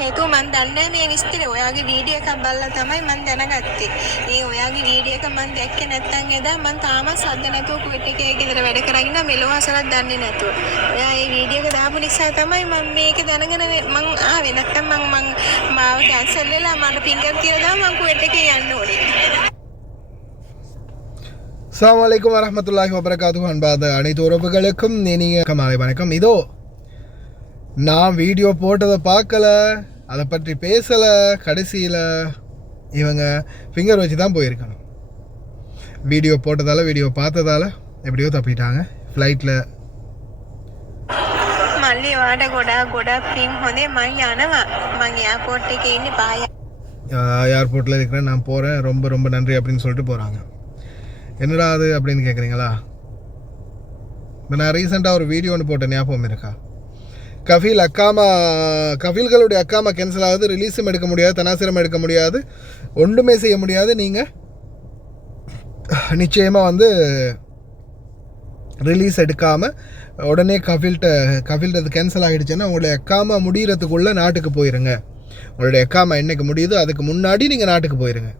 හේතුව මන් දන්නේ මේ විස්තරේ. ඔයාගේ වීඩියෝ එකක් බලලා තමයි මන් දැනගත්තේ. මේ ඔයාගේ වීඩියෝ එක මන් දැක්කේ නැත්නම් එදා මන් තාමත් සද්ද නැතුව කුවේට් එකේ ගෙදර වැඩ කරගෙන මෙලොව අසලක් දන්නේ නැතුව. ඔයා මේ වීඩියෝ එක දාපු නිසා තමයි මම මේක දැනගෙන මං ආවේ. නැත්නම් මං මාව කැන්සල් වෙලා මට ෆින්ගර් තියලා දාම මං කුවේට් එකේ යන්න ඕනේ. அஸ்ஸலாமு அலைக்கும் வரஹ்மத்துல்லாஹி வபரகாத்துஹு அன்பாத அனைத்து உறவுகளுக்கும் இனிய காலை வணக்கம். இதோ நான் வீடியோ போட்டதை பார்க்கல, அதை பற்றி பேசலை, கடைசியில் இவங்க ஃபிங்கர் வச்சு தான் போயிருக்கணும். வீடியோ போட்டதால் வீடியோ பார்த்ததால் எப்படியோ தப்பிட்டாங்க ஃப்ளைட்டில். මල්ලි වාට ගොඩක් පින් හොඳේ මං යනවා. මං එයාපෝට් එකේ ඉන්නේ පාය. ஏர்போர்ட்டில் இருக்கிறேன், நான் போகிறேன், ரொம்ப ரொம்ப நன்றி அப்படின்னு சொல்லிட்டு போகிறாங்க. என்னடா அது அப்படின்னு கேட்குறீங்களா? இப்போ நான் ரீசெண்டாக ஒரு வீடியோ ஒன்று போட்டேன், ஞாபகம் இருக்கா? கஃபீல்களுடைய அக்காமா கேன்சல் ஆகுது, ரிலீஸும் எடுக்க முடியாது, தனாசிரம் எடுக்க முடியாது, ஒன்றுமே செய்ய முடியாது. நீங்கள் நிச்சயமாக வந்து ரிலீஸ் எடுக்காமல் உடனே கஃபீல்ட்டு அது கேன்சல் ஆகிடுச்சுன்னா உங்களுடைய அக்காமா முடிகிறதுக்குள்ளே நாட்டுக்கு போயிருங்க. உங்களுடைய அக்காமா என்றைக்கு முடியுதோ அதுக்கு முன்னாடி நீங்கள் நாட்டுக்கு போயிருங்க.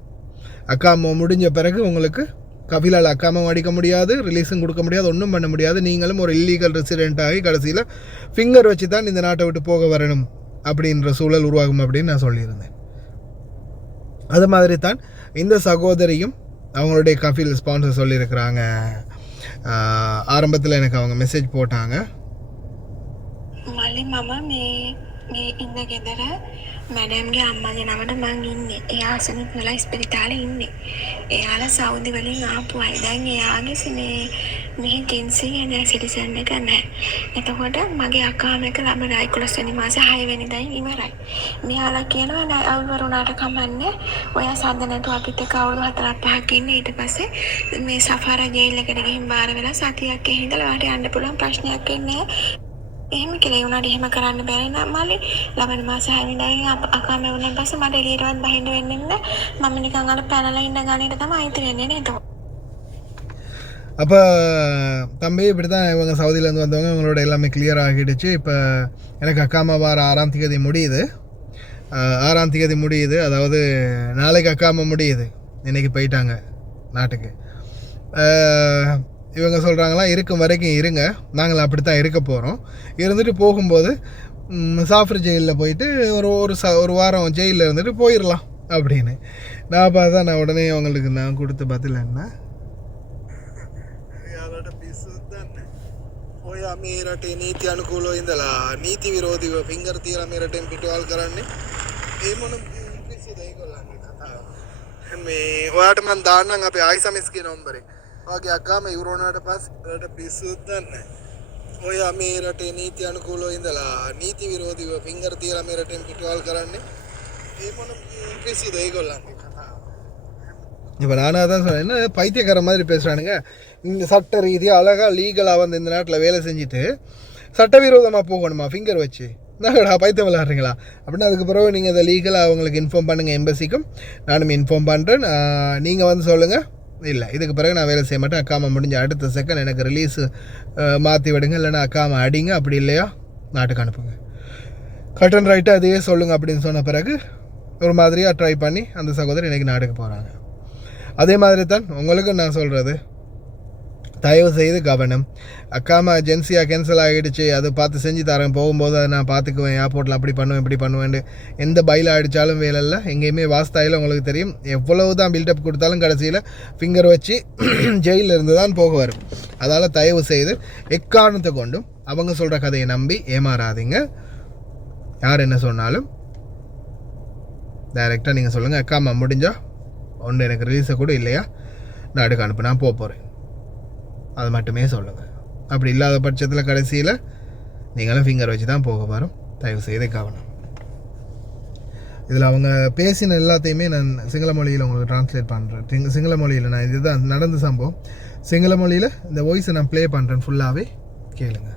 அக்காமா முடிஞ்ச பிறகு உங்களுக்கு கஃபீலால் அக்காமும் அடிக்க முடியாது, ரிலீஸும் கொடுக்க முடியாது, ஒன்றும் பண்ண முடியாது. நீங்களும் ஒரு இல்லீகல் ரெசிடென்ட் ஆகி கடைசியில் ஃபிங்கர் வச்சு தான் இந்த நாட்டை விட்டு போக வரணும் அப்படின்ற சூழல் உருவாகும் அப்படின்னு நான் சொல்லியிருந்தேன். அது மாதிரி தான் இந்த சகோதரியும் அவங்களுடைய கஃபீல் ஸ்பான்சர் சொல்லியிருக்கிறாங்க. ஆரம்பத்தில் எனக்கு அவங்க மெசேஜ் போட்டாங்க. මල්ලි මම මේ ඉන්න ගෙදර මැඩම්ගේ අම්මගේ නමට මං ඉන්නේ. එයා අසනීප වෙලා ඉස්පිරිතාලේ ඉන්නේ. එයාලා සෞදි වලින් ආපු අය. දැන් එයාගේ මේ ජෙන්සි එන සිටිසන් එක නැහැ. එතකොට මගේ අක්කාම එක ළමයි 11 වෙනි මාසේ 6 වෙනිදා ඉවරයි. මෙයාලා කියනවා නෑ අවුරුදු වුණාට කමන්නේ. ඔයා සද්ද නැතුව අපිත් එක්ක අවුරුදු 4-5ක් ඉන්න. ඊට පස්සේ මේ සෆාරා ජේල් එකට ගිහින් බාර වෙලා සතියක් එහෙ ඉඳලා ඔයාට යන්න පුළුවන්, ප්‍රශ්නයක් එන්නේ නැහැ. එහෙම කියලා වුණාට එහෙම කරන්න බැරි නෑ මල්ලි. ලබන මාස 6 වෙනිදා අකාම වුණාන් පස්සේ මට එළියටවත් බහින්න වෙන්නේ නැහැ. මම නිකන් අර පැනලා ඉන්න ගණේට තමයි අයිති වෙන්නේ නේද? அப்போ தம்பி இப்படி தான் இவங்க சவுதியிலேருந்து வந்தவங்க, இவங்களோட எல்லாமே கிளியர் ஆகிடுச்சு. இப்போ எனக்கு அக்காமா வார 6ஆம் தேதி முடியுது. 6ஆம் தேதி முடியுது, அதாவது நாளைக்கு அக்காமா முடியுது. இன்றைக்கி போயிட்டாங்க நாட்டுக்கு. இவங்க சொல்கிறாங்களா இருக்கும் வரைக்கும் இருங்க, நாங்கள் அப்படி தான் இருக்க போகிறோம். இருந்துட்டு போகும்போது சாஃப்ர் ஜெயிலில் போயிட்டு ஒரு வாரம் ஜெயிலில் இருந்துட்டு போயிடலாம் அப்படின்னு நான் பார்த்தா, நான் உடனே அவங்களுக்கு நான் கொடுத்த பதில் என்ன, ඔයා මේ රටේ නීති අනුකූලව ඉඳලා නීති විරෝධීව ෆින්ගර් තියලා මේ රටෙන් පිටවල් කරන්නේ. ඒ මොන පිසිද ඒගොල්ලන්ගේ කතාව. මේ ඔයාට මම දාන්නම් අපේ ආයිසමිස් කියන නම්බරේ. ඔයාගේ අක්කාම ඉවරෝනාට පස්සේ රට පිස්සුත් දන්නේ. ඔයා මේ රටේ නීති අනුකූලව ඉඳලා නීති විරෝධීව ෆින්ගර් තියලා මේ රටෙන් පිටවල් කරන්නේ. ඒ මොන පිසිද ඒගොල්ලන්ගේ කතාව. இப்போ நானாக தான் சொன்னேன், என்ன பைத்தியக்கார மாதிரி பேசுகிறானுங்க. இந்த சட்ட ரீதியாக அழகாக லீகலாக வந்து இந்த நாட்டில் வேலை செஞ்சுட்டு சட்டவிரோதமாக போகணுமா ஃபிங்கர் வச்சு? நாங்கடா பைத்தியம் விளாட்றீங்களா அப்படின்னு. அதுக்கு பிறகு நீங்கள் அதை லீகலாக அவங்களுக்கு இன்ஃபார்ம் பண்ணுங்கள், எம்பசிக்கும் நானும் இன்ஃபார்ம் பண்ணுறேன். நீங்கள் வந்து சொல்லுங்கள், இல்லை இதுக்கு பிறகு நான் வேலை செய்ய மாட்டேன், அக்காமா முடிஞ்ச அடுத்த செகண்ட் எனக்கு ரிலீஸ் மாற்றி விடுங்க, இல்லைன்னா அக்காமா அடிங்க, அப்படி இல்லையா நாட்டுக்கு அனுப்புங்க, கட் அண்ட் ரைட்டாக அதையே சொல்லுங்கள் அப்படின்னு சொன்ன பிறகு ஒரு மாதிரியாக ட்ரை பண்ணி அந்த சகோதரி இன்றைக்கி நாட்டுக்கு போகிறாங்க. அதே மாதிரி தான் உங்களுக்கு நான் சொல்கிறது, தயவு செய்து கவனம். அக்காமா ஏஜென்சியாக கேன்சல் ஆகிடுச்சு, அது பார்த்து செஞ்சு தரேன், போகும்போது அதை நான் பார்த்துக்குவேன், ஏர்போர்ட்டில் அப்படி பண்ணுவேன் இப்படி பண்ணுவேன், எந்த பையில் அடித்தாலும் வேலை இல்லை. எங்கேயுமே வாஸ்தாயில் உங்களுக்கு தெரியும், எவ்வளவு தான் பில்டப் கொடுத்தாலும் கடைசியில் ஃபிங்கர் வச்சு ஜெயிலில் இருந்து தான் போக வரும். அதால் தயவு செய்து எக்காரணத்தை கொண்டும் அவங்க சொல்கிற கதையை நம்பி ஏமாறாதீங்க. யார் என்ன சொன்னாலும் டைரெக்டாக நீங்கள் சொல்லுங்கள், அக்காமா முடிஞ்சால் ஒன்று எனக்கு ரிலீஸை கூட இல்லையா நாட்டுக்கு அனுப்பு, நான் போகிறேன், அது மட்டுமே சொல்லுங்கள். அப்படி இல்லாத பட்சத்தில் கடைசியில் நீங்களும் ஃபிங்கர் வச்சு தான் போக வரும். தயவு செய்து கவனம். இதில் அவங்க பேசின எல்லாத்தையுமே நான் சிங்கள மொழியில் உங்களுக்கு ட்ரான்ஸ்லேட் பண்ணுறேன். சிங்கள மொழியில் நான் இதுதான் நடந்த சம்பவம், சிங்கள மொழியில் இந்த வாய்ஸை நான் ப்ளே பண்ணுறேன். ஃபுல்லாகவே கேளுங்க,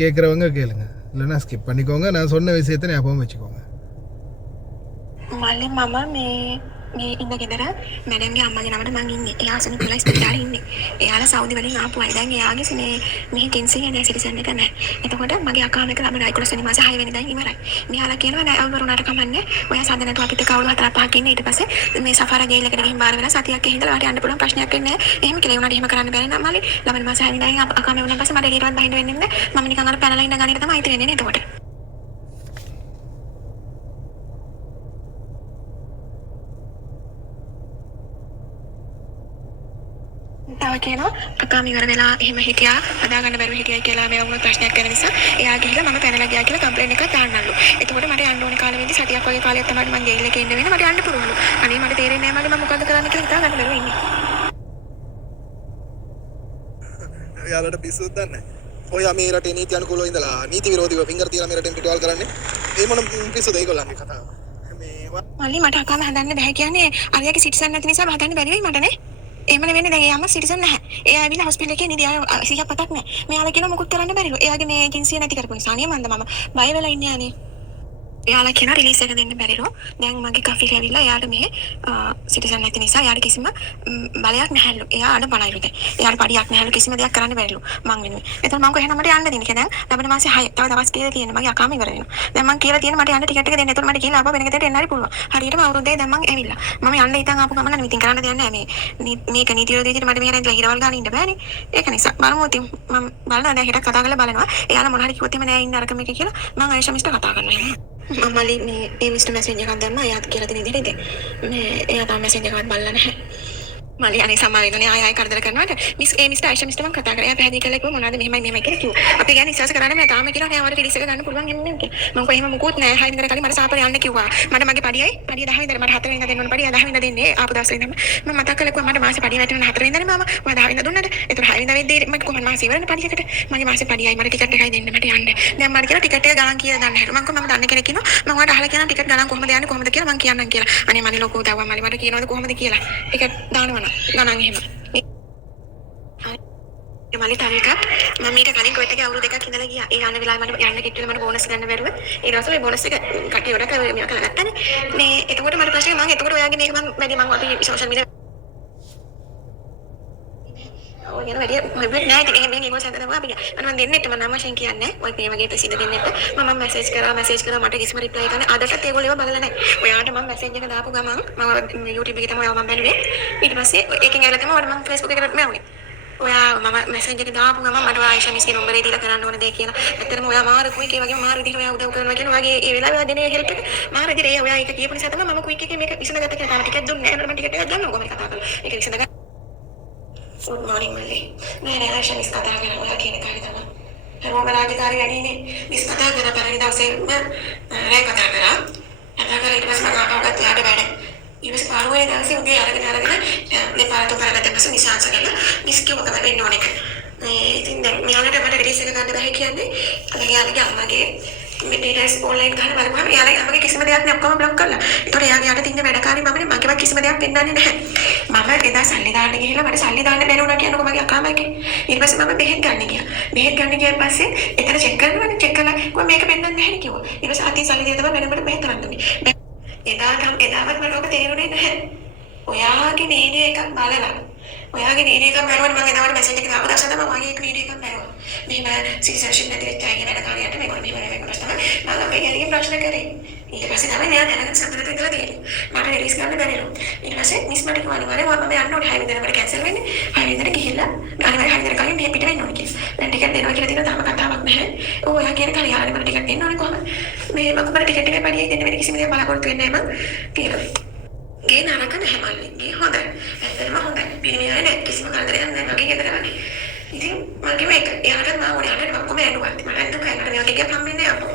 கேட்குறவங்க கேளுங்க, இல்லைன்னா ஸ்கிப் பண்ணிக்கோங்க. நான் சொன்ன விஷயத்தை ஞாபகம் வச்சுக்கோங்க. මල්ලි මම මේ ඉන්න ගෙදර මැඩම්ගේ අම්මගේ නමට මං ඉන්නේ. එයා අසනීප වෙලා ඉස්පිරිතාලේ ඉන්නේ. එයාලා සෞදි වලින් ආපු අය. දැන් එයාගේ මෙහි කෙන්සි නෑ සිටිසන් එක නෑ. එතකොට මගේ අකා මේක ළමයි 11 වෙනි මාසේ 6 වෙනිදා ඉවරයි. මෙයාලා කියනවා නෑ අවුරුදු වරුණාට කමන්නේ. ඔයා සඳනට අපිට කවුරු 4-5ක් ඉන්නේ. ඊට පස්සේ මේ සෆාරා ජේල් එකට ගිහින් බාර වෙලා සතියක් ඉඳලා වාට යන්න පුළුවන් ප්‍රශ්නයක් වෙන්නේ නෑ. එහෙම කියලා උනාට එහෙම කරන්න බැරි නම් මල්ලි ළමයි මාසේ 6 වෙනිදා අකා මේ වුණාට පස්සේ මට ඊටවත් බහින්න වෙන්නේ නෑ. මම නිකන් අර පැනලා ඉන්න ගානට තමයි අයිති වෙන්නේ නේ එතකොට. තව කියනවා අකා ඉවර වෙලා එහෙම හිටියා හදාගන්න බැරුව හිටියයි කියලා මේ වුණ ප්‍රශ්නයක් වෙන නිසා එයා ගිහිල්ලා මම පැනලා ගියා කියලා කම්ප්ලේන්ට් එකක් දාන්නලු. එතකොට මට යන්න ඕනේ කාලෙ වෙද්දි සතියක් වගේ කාලයක් තමයි මම ජේල් එකේ ඉන්න වෙන්නේ. මට යන්න පුළුවන්ලු. අනේ මට තේරෙන්නේ නැහැ මම මොකද්ද කරන්න කියලා හිතා ගන්න බැරුව ඉන්නේ. එයාලට පිස්සුත් දන්නේ නැහැ. ඔය මේ රටේ නීති අනුකූලව ඉඳලා නීති විරෝධීව ෆින්ගර් තියලා මේ රටෙන් පිටවල් කරන්නේ. ඒ මොන පිස්සුද ඒගොල්ලන්ගේ කතාව. මල්ලි මට අකාම හදන්න බෑ කියන්නේ අරයාගේ සිටිසන් නැති නිසා හදන්න බැරි වෙයි මට නේ. එහෙම නෙවෙන්නේ දැන් එයාම සිටිසන් නැහැ. එයා ඇවිල්ලා හොස්පිටල් එකේ නිදි ආය 100ක් පතක් නැහැ. මෙයාලා කියනවා මොකුත් කරන්න බැරිලු. එයාගේ මේ ජින්සිය නැති කරපු නිසා නේ මන්ද මම බය වෙලා ඉන්නේ අනේ. එයාලා කියන රිලීස් එක දෙන්න බැරිලු. දැන් මගේ කෆිට ඇවිල්ලා එයාට මේ සිටිසන් නැති නිසා එයාට කිසිම බලයක් නැහැලු. එයා අඩ බණයිලු දැන්. එයාට පඩියක් නැහැලු කිසිම දෙයක් කරන්න බැරිලු. මං වෙනුවෙන්. එතකොට මං කොහෙනම් මට යන්න දෙන්නේ කියලා දැන් ලබන මාසේ 6 තව දවස් කීයද තියෙන්නේ මගේ අකාම ඉවර වෙනවා. දැන් මං කියලා තියෙන මට යන්න ටිකට් එක දෙන්න. එතකොට මට කියලා ආපහු වෙන ගෙදරට එන්න හරි පුළුවන්. හරියටම අවුරුද්දේ දැන් මං ඇවිල්ලා. මම යන්න ඉතින් ආපු ගමන ඉතින් කරන්න දෙයක් නැහැ මේ මේක නීති විරෝධී විදිහට මට මෙහෙර ඉඳලා හිරවල් ගන්න ඉන්න බෑනේ. ඒක නිසා බලමු ඉතින් මම බලනවා දැන් හෙට කතා කරලා බලනවා. එයාලා මොන හරි කිව්වොත් එimhe නෑ ඉන්න අරක මේක කියලා මං ආයෙත් මිස්ටර් කතා කරනවා. මමලි මේ ඒ මිස්ටර් මැසේජ් එකක් දැම්මා එයාත් කියලා දෙන විදිහට ඉතින් මේ එයා තාම මැසේජ් එකවත් බලලා නැහැ. මලි අනේ සමාව වෙනනේ ආයෙ කරදර කරනවාට මිස් ඒ මිස්ටර් ආයිෂා මිස්ටර් මම කතා කරා. එයා පැහැදිලි කළා කිව්වා මොනවද මෙහෙමයි කියලා කිව්වා. අපි කියන්නේ විශ්වාස කරන්නේ මම තාම කියලා නෑ වර රිලීස් එක ගන්න පුළුවන් එන්නේ නැහැ. මම කොහේම මුකුත් නෑ 6 වෙනිදා කලින් මට සාපර යන්න කිව්වා. මට මගේ පඩිය 10 වෙනිදා මට 4 වෙනිදා දෙන්න ඕන පඩිය 10 වෙනිදා දෙන්නේ ආපු දවසේ ඉඳන් මම මතක් කළා කිව්වා මට මාසේ පඩිය වැටෙන 4 වෙනිදානේ මම ඔය 10 වෙනිදා දුන්නාට. ඒතර 6 වෙනිදා වෙද්දී මම කොහොමද මාසේ ඉවරනේ පඩියකට. මගේ මාසේ පඩියයි මට ටිකට් එකයි දෙන්න මට යන්න. දැන් මට කියලා ටිකට් එක ගණන් කියලා දන්න හැටු. මම කොහොමද මම දන්න කෙනෙක් ඉන්නවා. මම ඔයාලට අහලා කියනවා ටිකට් ගණන් කොහොමද යන්නේ කොහොමද කියලා මම කියන්නම් කියලා. අනේ මලි ලොකෝ දවවා මලි මට කියනවද කොහොමද කියලා. ටිකට් දානවනම් ගණන් එහෙම. මලි තව එකක් මම ඊට කලින් කොහෙට ගියා අවුරුදු දෙකක් ඉඳලා ගියා. ඒ යන වෙලාවේ මට යන්න කිව්වල මට බෝනස් ගන්න බැරුව. ඒ දවස්වල ඒ බෝනස් එක කටි වඩ කරලා ගත්තානේ. මේ එතකොට මට ප්‍රශ්නේ මම එතකොට ඔයාගේ මේක මම වැඩි මම අපි සෝෂල් මීඩියා ඔය යන වැඩි මොකද නෑ ඉතින් එහෙම මේක සැද තමයි අපි මම දෙන්නෙත් මම නම් වශයෙන් කියන්නේ ඔය මේ වගේ ප්‍රසිද්ධ දෙන්නෙත් මම මැසේජ් කරා මට කිසිම රිප්ලයි කරන්නේ අදටත් ඒගොල්ලෝ ඒව බලලා නැහැ. ඔයාට මම මැසේජ් එක දාපු ගමන් මම YouTube එකේ තමයි මම බැලුවේ. ඊට පස්සේ ඒකෙන් ඇවිල්ලා තමයි මම Facebook එකට මැවුනේ. ඔයා මම මැසේජ් එක දාපු ගමන් මට ඔයා ආයිෂා මිස්ගේ නම්බරේ දීලා කරන්න ඕන දේ කියලා. ඇත්තටම ඔයා මාරු කුයික් ඒ වගේ මාරු විදිහට ඔයා උදව් කරනවා කියන ඔයාගේ ඒ වෙලාවේ ඔයා දෙන හෙල්ප් එක මාරු විදිහට ඔයා ඒක කියපු නිසා තමයි මම කුයික් එකේ මේක විසඳගත්ත කියලා. තාම ටිකට් දුන්නේ නැහැ. මම ටිකට් එකක් ගන්නවා කොහොමද කතා කරලා. ඒක විසඳගන්න. Good morning මල්ලි. නෑ ආයිෂා මිස් කතා කරා ඔයා කියන කාර්යය තමයි. හැමෝම රාජකාරී වැඩිනේ. මිස් කතා කරා පළවෙනි දවසේ රෑ කතා කරා. කතා කරලා ඊට පස්සේ මම ආපහු යාට වැඩ. ඊපස්සේ පාරුවේ දවසේ උදේ අරගෙන මේ පාරට උපරගත්ත පස්සේ නිසංස කරලා මිස් කිව්ව කම වෙන්න ඕන එක. ඉතින් දැන් මෙයාලට මට රිලීස් එක ගන්න බැහැ කියන්නේ. එයාලගේ අම්මගේ මේ ඩීටේල්ස් ඔන්ලයින් ගන්න බලපුවම එයාලගේ අම්මගේ කිසිම දෙයක් නෑ ඔක්කොම බ්ලොක් කරලා. ඒතකොට එයාගේ යට තියෙන වැඩකාරී මමනේ මගේවත් කිසිම දෙයක් පෙන්නන්නේ නැහැ. මම එදා සල්ලි දාන්න ගිහිල්ලා මට සල්ලි දාන්න බැරි වුණා කියනකො මගේ අකාමගේ. ඊට පස්සේ මම බෙහෙත් ගන්න ගියා. බෙහෙත් ගන්න ගියාන් පස්සේ එතන චෙක් කරනවානේ චෙක් කළා කොහොම මේක පෙන්නන්නේ නැහැ නේ කිව්වා. ඊට පස්සේ අතින් සල්ලි දීලා තමයි වෙනකොට බෙහෙත් ගන්න උනේ. එදාවත් මට ඔක තේරුනේ නැහැ. ඔයාගේ වීඩියෝ එකක් බලලා ඔයාගේ වීඩියෝ එකක් බලුවම මම එදාට මැසේජ් එක දාපු දවසට මම ඔයාගේ එක වීඩියෝ එකක් බලුවා. මෙහෙම සිටිසන්ෂිප් නැති වෙච්ච අයගේ වැඩ කාරියට මේගොල්ලෝ මෙහෙම වෙනකොට තමයි මම අපේ ගෙදරින් ප්‍රශ්න කරේ. ඊට පස්සේ තමයි මෙයා දැනගෙන සම්පූර්ණ ඉඳලා තියෙන්නේ. මට රිලීස් ගන්න බැරිලු. ඊට පස්සේ මිස් මට කිව්වා අනිවාර්යයෙන්ම මම යන්න ඕනේ 6 වෙනිදා මට කැන්සල් වෙන්නේ. 6 වෙනිදාට ගිහිල්ලා අනිවාර්යයෙන් 6 වෙනිදා කලින් මෙහෙ පිට වෙන්න ඕනේ කියලා. දැන් ටිකට් දෙනවා කියලා තියෙනවා තාම කතාවක් නැහැ. ඔයා කියන කලින් යාළුවා මට ටිකට් දෙන්න ඕනේ කොහොමද? මේ මම මට ටිකට් එකේ පඩියයි දෙන්න වෙන කිසිම දෙයක් බලාපොරොත්තු වෙන්නේ නැහැ මම කියලා. ගේ නරක නැහැ මල්ලි. ගේ හොඳයි. ඇත්තටම හොඳයි. පිරිමි අය නැහැ. කිසිම කරදරයක් නැහැ මගේ ගෙදර වගේ. ඉතින් මගේ මේක එයාට මම ඕනේ අහන්න ඔක්කොම ඇඬුවා. මට ඇත්තටම කයකට මේ වගේ එකක් හම්බෙන්නේ නැහැ අපෝ.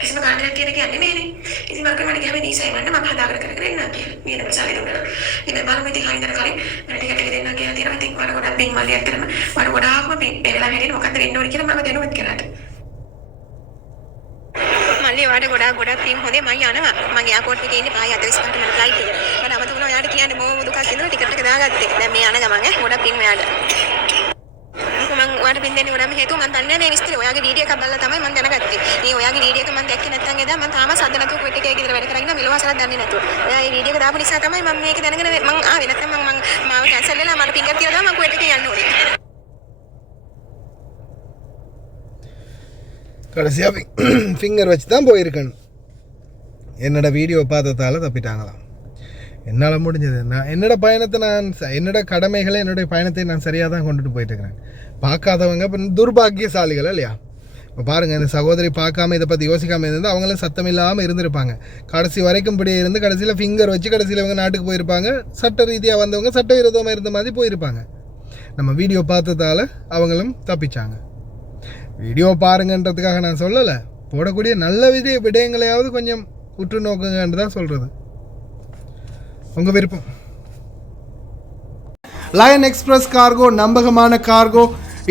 කිසිම කාණ්ඩයක් කියන කියන්නේ මේනේ. ඉතින් මම කමඩ ගියාම දීසයි මම හදාගෙන කරගෙන ඉන්නවා කියලා. මීන ප්‍රසාරේ දුන්නා. ඉතින් බලමු ඉතින් හයින්දර කලින් මට ටිකට් එක දෙන්න කියලා තියෙනවා. ඉතින් මට ගොඩක් පින් මල්ලි ඇත්තටම මට ගොඩාක්ම පින් දෙවිලා හැදෙන්න මොකද්ද වෙන්න ඕනේ කියලා මම දැනුවත් කරාට. මල්ලි වාට ගොඩක් පින් හොඳේ මම යනවා. මම එයාපෝට් එකේ ඉන්නේ පායි 45ට මට ෆ්ලයිට් එක. මට අමතක වුණා ඔයාට කියන්න මොම දුකක් ඉඳලා ටිකට් එක දාගත්තේ. දැන් මේ යන ගමන් ගොඩක් පින් ඔයාට. මම ඔයාට පින් දෙන්නේ ගොඩක් හේතුව මම දන්නේ නැහැ මේ විස්තරය. ඔයාගේ වීඩියෝ එකක් බලලා තමයි මම දැනගත්තේ. මේ ඔයාගේ වීඩියෝ එක මම දැක්කේ නැත්නම් එදා මම තාම සද්ද නැතුව ක්විට් එකේ ගෙදර වැඩ කරගෙන මිලවාසලක් දන්නේ නැතුව. ඔයා මේ වීඩියෝ එක දාපු නිසා තමයි මම මේක දැනගෙන මම ආවේ. නැත්නම් මම මාව කැන්සල් වෙලා මට ෆින්ගර් තියලා දාලා මම ක්විට් එකේ යන්න ඕනේ. கடைசியாக ஃபிங்கர் வச்சு தான் போயிருக்கணும். என்னோடய வீடியோ பார்த்ததால தப்பிட்டாங்களாம். என்னால் முடிஞ்சது என்னோட பயணத்தை என்னோட கடமைகளை என்னுடைய பயணத்தை நான் சரியாக தான் கொண்டுட்டு போயிட்டுருக்கிறேன். பார்க்காதவங்க இப்போ துர்பாக்கியசாலிகள் இல்லையா? இப்போ பாருங்கள், இந்த சகோதரி பார்க்காம இதை பற்றி யோசிக்காமல் இருந்தால் அவங்களும் சத்தம் இல்லாமல் இருந்திருப்பாங்க. கடைசி வரைக்கும் இப்படியே இருந்து கடைசியில் ஃபிங்கர் வச்சு கடைசியில் இவங்க நாட்டுக்கு போயிருப்பாங்க. சட்ட ரீதியாக வந்தவங்க சட்டவிரோதமாக இருந்த மாதிரி போயிருப்பாங்க. நம்ம வீடியோ பார்த்ததால அவங்களும் தப்பிச்சாங்க. வீடியோ பாருங்கன்றதுக்காக நான் சொல்லலை, போடக்கூடிய நல்ல விடயங்களையாவது கொஞ்சம் உற்று நோக்குங்கன்னு தான் சொல்கிறது. உங்கள் விருப்பம். லயன் எக்ஸ்பிரஸ் கார்கோ நம்பகமான கார்கோ.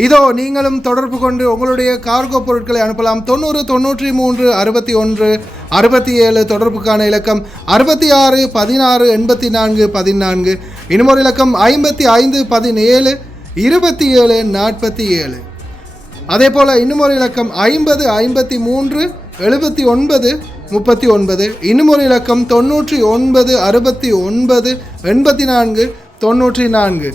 இதோ நீங்களும் தொடர்பு கொண்டு உங்களுடைய கார்கோ பொருட்களை அனுப்பலாம். 90 93 61 67 தொடர்புக்கான இலக்கம் 66 16 84 14. இன்னும் ஒரு இலக்கம் 55 17 27 47. அதே போல் இன்னும் ஒரு இலக்கம் 50 53 79 39. இன்னும் ஒரு இலக்கம் 99 69 84 94.